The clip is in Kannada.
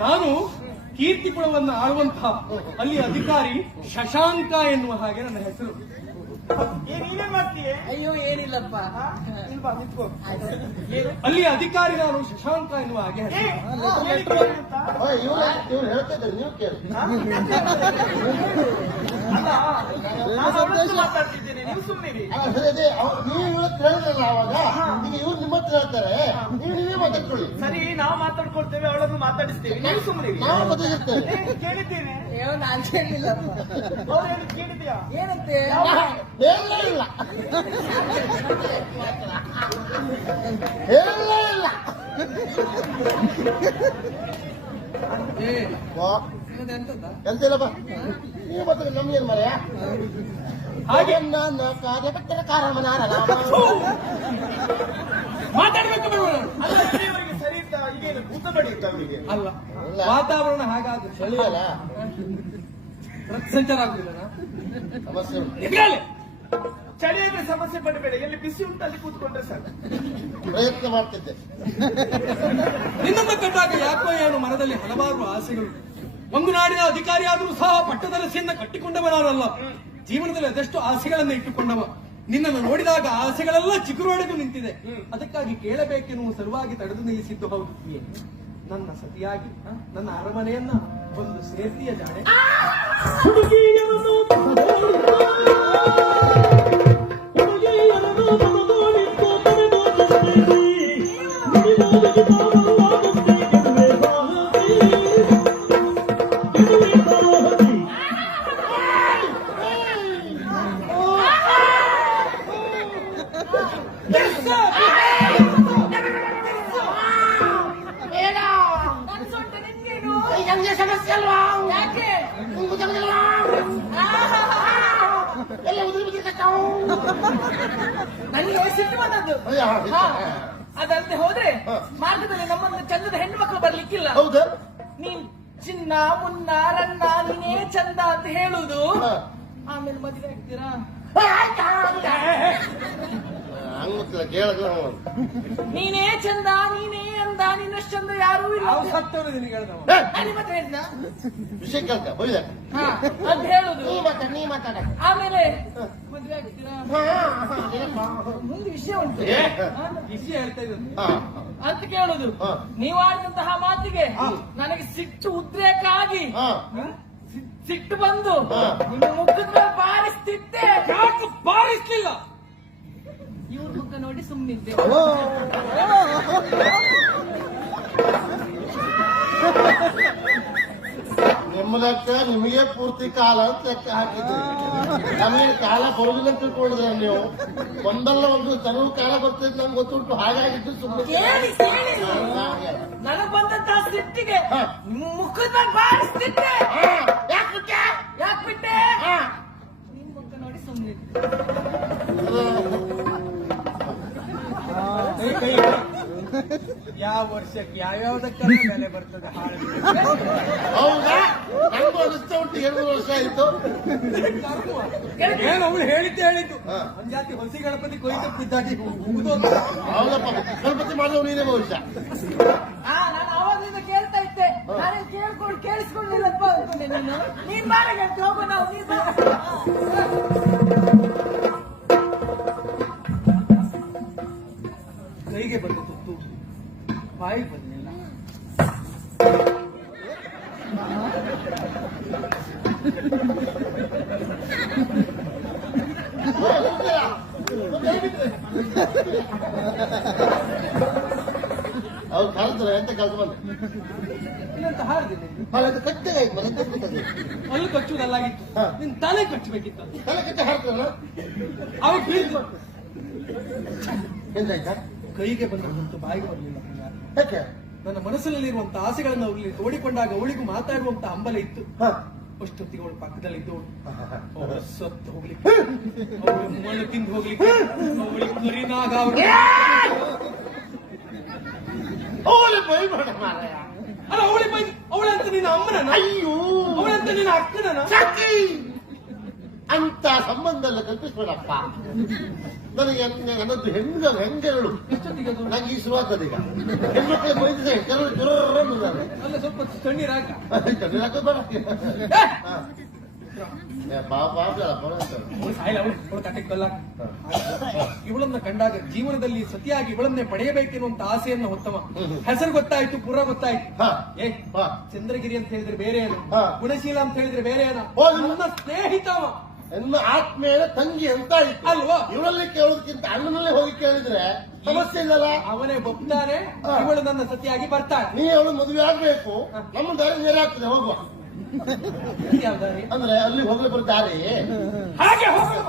ನಾನು ಕೀರ್ತಿಪುರವನ್ನು ಆಳುವಂತಹ ಅಲ್ಲಿ ಅಧಿಕಾರಿ ಶಶಾಂಕ ಎನ್ನುವ ಹಾಗೆ ನನ್ನ ಹೆಸರು. ಮಾಡ್ತೀಯ? ಅಯ್ಯೋ ಏನಿಲ್ಲಪ್ಪ. ಅಲ್ಲಿ ಅಧಿಕಾರಿ ನಾನು ಶಶಾಂಕ ಎನ್ನುವ ಹಾಗೆ ಏ, ಏನು ಅಂತ? ಇವ್ರು ಇವ್ರು ಹೇಳ್ತಾ ಇದ್ದಾರೆ ನೀವು ಕೇಳಿ ನಾನು ಅವಳತ್ರ ಮಾತಾಡ್ತಿದ್ದೇನೆ ನೀವು ಅದೇ ಅವ್ರು- ನೀವು ಇವತ್ತು ಹೇಳಿದ್ರಲ್ಲ ಅವಾಗ ಈಗ ಇವ್ರು ನಿಮ್ಮ ಹತ್ರ ಹೇಳ್ತಾರೆ. ನೀವೇ ಮಾತಾಡ್ಕೊಳ್ಳಿ. ಸರಿ ನಾವು ಮಾತಾಡ್ಕೊಳ್ತೇವೆ ಅವಳನ್ನು ಮಾತಾಡಿಸ್ತೇವೆ. ನೀವು ನಾವು ಕೇಳಿದ್ದೇನೆ ನಾನು ಕೇಳಿಲ್ಲ ಕೇಳಿಲ್ಲಪ್ಪ. ಅವ್ರು ಹೇಳಿದ್ ಕೇಳಿದ್ಯಾ? ಏನಂತೆ? ಹೇಳಲೇ ಇಲ್ಲ. ಹೇಳಲೇ ಇಲ್ಲ. ಏ, ವಾ, ಎಂತದ ಎಂತಿಲ್ಲಪ್ಪ? ನೀವು ಮತ್ತೆ ನಮ್ಗೇನ್ ಮರೆಯ ಹಾಗೆ. ನನ್ನ ಕಾರ್ಯಕರ್ತರ ಕಾರಣವನಾರಲ್ಲ ಮಾತಾಡ್ಬೇಕು? ಅಲ್ಲ ಅಲ್ಲ ವಾತಾವರಣ ಹಾಗಾದ್ರೆ ಚಳಿಯಲ್ಲ ರಥ ಸಂಚಾರ ಆಗುದಿಲ್ಲ ಸಮಸ್ಯೆ. ಚಳಿ ಅಂದ್ರೆ ಸಮಸ್ಯೆ ಪಡಬೇಡ. ಎಲ್ಲಿ ಬಿಸಿ ಉಂಟು ಅಲ್ಲಿ ಕೂತ್ಕೊಂಡ್ರೆ ಸರ್ ಪ್ರಯತ್ನ ಮಾಡ್ತಿದ್ದೆ. ನಿನ್ನನ್ನು ಕಂಡಾಗ ಯಾಕೋ ಏನು ಮನದಲ್ಲಿ ಹಲವಾರು ಆಸೆಗಳು. ಒಂದು ನಾಡಿನ ಅಧಿಕಾರಿಯಾದರೂ ಸಹ ಪಟ್ಟದರಸಿಯಿಂದ ಕಟ್ಟಿಕೊಂಡವರಲ್ಲ ಜೀವನದಲ್ಲಿ ಅದೆಷ್ಟು ಆಸೆಗಳನ್ನು ಇಟ್ಟುಕೊಂಡವ. ನಿನ್ನನ್ನು ನೋಡಿದಾಗ ಆಸೆಗಳೆಲ್ಲ ಚಿಗುರೊಡೆದು ನಿಂತಿದೆ. ಅದಕ್ಕಾಗಿ ಕೇಳಬೇಕೆನ್ನುವ ಸಲುವಾಗಿ ತಡೆದು ನಿಲ್ಲಿಸಿದ್ದು ಹೌದು. ನನ್ನ ಸತಿಯಾಗಿ ನನ್ನ ಅರಮನೆಯನ್ನ ಒಂದು ಸೇರ್ತಿಯ ಜಾಡೆ. ನನಗೆ ಸಿಟ್ಟು ಬಂದದ್ದು ಹಾ. ಅದಂತೆ ಹೋದ್ರೆ. ಮಾರ್ಗದಲ್ಲಿ ನಮ್ಮನ್ನು ಚಂದದ ಹೆಣ್ಣು ಮಕ್ಕಳು ಬರ್ಲಿಕ್ಕಿಲ್ಲ. ಹೌದಾ? ನೀನ್ ಚಿನ್ನ ಮುನ್ನ ರನ್ನ ನೀನೇ ಚಂದ ಅಂತ ಹೇಳುದು. ಹಾ. ಆಮೇಲೆ ಮದುವೆ ಆಗ್ತೀರಾ? ಹಂಗ್ ಗೊತ್ತಿಲ್ಲ ಕೇಳಲ್ಲ ನೀನೇ ಚಂದ ನೀನೇ ಅಂದ ನಿನ್ನಷ್ಟು ಚಂದ ಯಾರು ಇಲ್ಲ. ಯಾವ ಸತ್ತವನು ನಿನಗೆ ಹೇಳ್ದವ ಅಲ್ಲಿ ಮತ್ತೆ ಹೇಳಿದ್ನ ವಿಷಯ ಕೇಳ್ತ ಹೋಯ್ದ. ಹಾ ಅಂತ ಹೇಳುದು. ನೀ ಮಾತಾಡ ನೀ ಮಾತಾಡ. ಆಮೇಲೆ ಮದುವೆ ಆಗ್ತೀರಾ? ಮುಂದೆ ವಿಷಯ ಉಂಟು. ಏ? ಹಾ? ವಿಷಯ ಹೇಳ್ತಾ ಇರೋದು ಹಾ ಅಂತ ಕೇಳುದು. ಹಾ. ನೀವು ಆಡಿದಂತಹ ಮಾತಿಗೆ ನನಗೆ ಸಿಟ್ಟು ಉದ್ರೇಕ ಆಗಿ ಹಾ? ಸಿ- ಸಿಟ್ಟು ಬಂದು ಹಾ. ನಿಮ್ಮ ಮುಖದ ಮೇಲೆ ಬಾರಿಸ್ತಿದ್ದೆ. ಯಾಕೆ ಬಾರಿಸ್ಲಿಲ್ಲ? ನೋಡಿ ಸುಮ್ಮನಿದ್ದೆ ನಿಮ್ಮ ಲೆಕ್ಕ ನಿಮಗೆ ಪೂರ್ತಿ ಕಾಲ ಅಂತ ಲೆಕ್ಕ ಹಾಕಿದ್ರಿ ನಮಗೆ ಕಾಲ ಬರುದಿಲ್ಲ ಅಂತ ತಿಳ್ಕೊಂಡಿದ್ರೆ ನೀವು? ಒಂದಲ್ಲ ಒಂದು ತನಗೂ ಕಾಲ ಬರ್ತದೆ ನಮ್ಗೆ ಗೊತ್ತುಂಟು. ಹಾಗಾಗಿದ್ದು ಸುಮ್ಮನೆ ನನಗೆ ಬಂದ ನನಗ್ ಬಂದಂತಹ ಸ್ಥಿತಿಗೆ ನಿಮ್ಮ ಮುಖದ ಬಾರಿಸ್ತಿದ್ದೆ ಯಾವ ವರ್ಷಕ್ಕೆ ಯಾವ್ಯಾವ್ದಕ್ಕೆಲ್ಲ ಬೆಲೆ ಬರ್ತದೆ ಹಾಳು? ಹೌದಾ? ನಂಗೂ ಅನಿಸ್ತಾ ಉಂಟು ಎರಡು ವರ್ಷ ಆಯ್ತು. ಏನು ಅವ್ರು ಹೇಳಿದ್ದೆ ಹೇಳಿದ್ದು. ಒಂದ್ ಜಾತಿ ಹೊಸಿ ಗಣಪತಿ ಕೊಯ್ದು ಬಿದ್ದಾಗಿ ಮುಗಿದು ಹೌದಪ್ಪ ಗಣಪತಿ ಮಾಡಿದವ್ ನೀನೇ ಬಹುಶಃ. ಆ ನಾನು ಅವಾಗ್ಲಿಂದ ಕೇಳ್ತಾ ಇದ್ದೆ. ನಾನೇ ಕೇಳ್ಕೊಂಡು ಕೇಳಿಸ್ಕೊಳ್ಳಿಲ್ಲಪ್ಪ ಅನ್ಕೊಂಡೆ ನೀನು. ನೀನ್ ಬಾರ ಹೇಳ್ತಿ ಹೋಗು ನಾವು ನೀನ್ ಬಾ. ಅವ್ರು ಕರೆದ್ರೆ ಎಂತ ಕೆಲಸ ಬಂದ ಇಲ್ಲಂತ ಹಾರಿದೆ ಅದು ಕಟ್ಟೆಗಾಯ್ತು ಮನೆ ಕಟ್ಟಬೇಕಾದ್ರೆ ಅಲ್ಲಿ ಕಚ್ಚುವುದಲ್ಲಾಗಿತ್ತು ಹಾ. ನಿನ್ ತಲೆ ಕಚ್ಚಬೇಕಿತ್ತು ತಲೆ ಕಟ್ಟೆ ಹಾಕ್ತಾನ ಅವಾಗ ಬೀಳ್ತು ಎಂತಾಯ್ತಾ ಕೈಗೆ ಬಂದ ತುತ್ತು ಬಾಯಿಗೆ ಬರಲಿಲ್ಲ ಯಾಕೆ ನನ್ನ ಮನಸ್ಸಿನಲ್ಲಿರುವಂತಹ ಆಸೆಗಳನ್ನು ಅವಳಿಗೆ ತೋಡಿಕೊಂಡಾಗ ಅವಳಿಗೂ ಮಾತಾಡುವಂತ ಹಂಬಲ ಇತ್ತು. ಅಷ್ಟೊತ್ತಿಗೆ ಅವಳು ಪಕ್ಕದಲ್ಲಿ ಇದ್ದವಳು. ಅವಳ ಸತ್ತು ಹೋಗ್ಲಿಕ್ಕೆ. ಅವಳು ಮಣ್ಣು ತಿಂದು ಹೋಗ್ಲಿಕ್ಕೆ. ಅವಳಿಗೆ ಮರಿನಾಗ ಅವಳು ಅವಳಂತ ನಿನ್ನ ಅಮ್ಮನ ಅಯ್ಯೋ. ಅವಳಂತ ನಿನ್ನ ಅಕ್ಕನ ಸಖಿ! ಅಂತ ಸಂಬಂಧ ಎಲ್ಲ ಕಲ್ಪಿಸ್ಬೇಡಪ್ಪ. ನನಗೆ ನನ್ನ- ನನ್ನದು ಹೆಂಗ ಅದು ನಂಗೆ ಈ ಶುರುವಾಗ್ತದೆ ಈಗ. ಹೆಣ್ಮಕ್ಳಿಗೆ ಬೈದಿದ್ರೆ ಕೆಲವರು ಸ್ವಲ್ಪ ತಣ್ಣೀರ್ ಹಾಕ. ಇವಳನ್ನ ಕಂಡಾಗ ಜೀವನದಲ್ಲಿ ಸತಿಯಾಗಿ ಇವಳನ್ನೇ ಪಡೆಯಬೇಕೆನ್ನುವಂತ ಆಸೆಯನ್ನು ಹೊತ್ತವ. ಹೆಸರು ಗೊತ್ತಾಯ್ತು ಪುರ ಗೊತ್ತಾಯ್ತು. ಏ. ಚಂದ್ರಗಿರಿ ಅಂತ ಹೇಳಿದ್ರೆ ಬೇರೆ ಏನ. ಗುಣಶೀಲ ಅಂತ ಹೇಳಿದ್ರೆ ಬೇರೆ ಏನ ಸ್ನೇಹಿತ ನನ್ನ ಸ್ನೇಹಿತವ ನನ್ನ ಆತ್ಮೇಲೆ ತಂಗಿ ಅಂತ ಇತ್ತು. ಅಲ್ವಾ? ಇವರಲ್ಲಿ ಕೇಳೋದಕ್ಕಿಂತ ಅಣ್ಣನಲ್ಲಿ ಹೋಗಿ ಕೇಳಿದ್ರೆ ಸಮಸ್ಯೆ ಇಲ್ಲಲ್ಲ? ಅವನೇ ಒಪ್ತಾರೆ. ಇವಳು ನನ್ನ ಸತಿಯಾಗಿ ಬರ್ತಾರೆ ನೀ ಅವಳು ಮದುವೆ ಆಗ್ಬೇಕು. ನಮ್ಮ ದಾರಿ ನೇರಾಗ್ತದೆ ಹೋಗುವ. ಅಂದ್ರೆ ಅಲ್ಲಿ ಹೋಗ್ಲಿ ಬರ್ತಾರೆ. ಹಾಗೆ ಹೋಗುವ.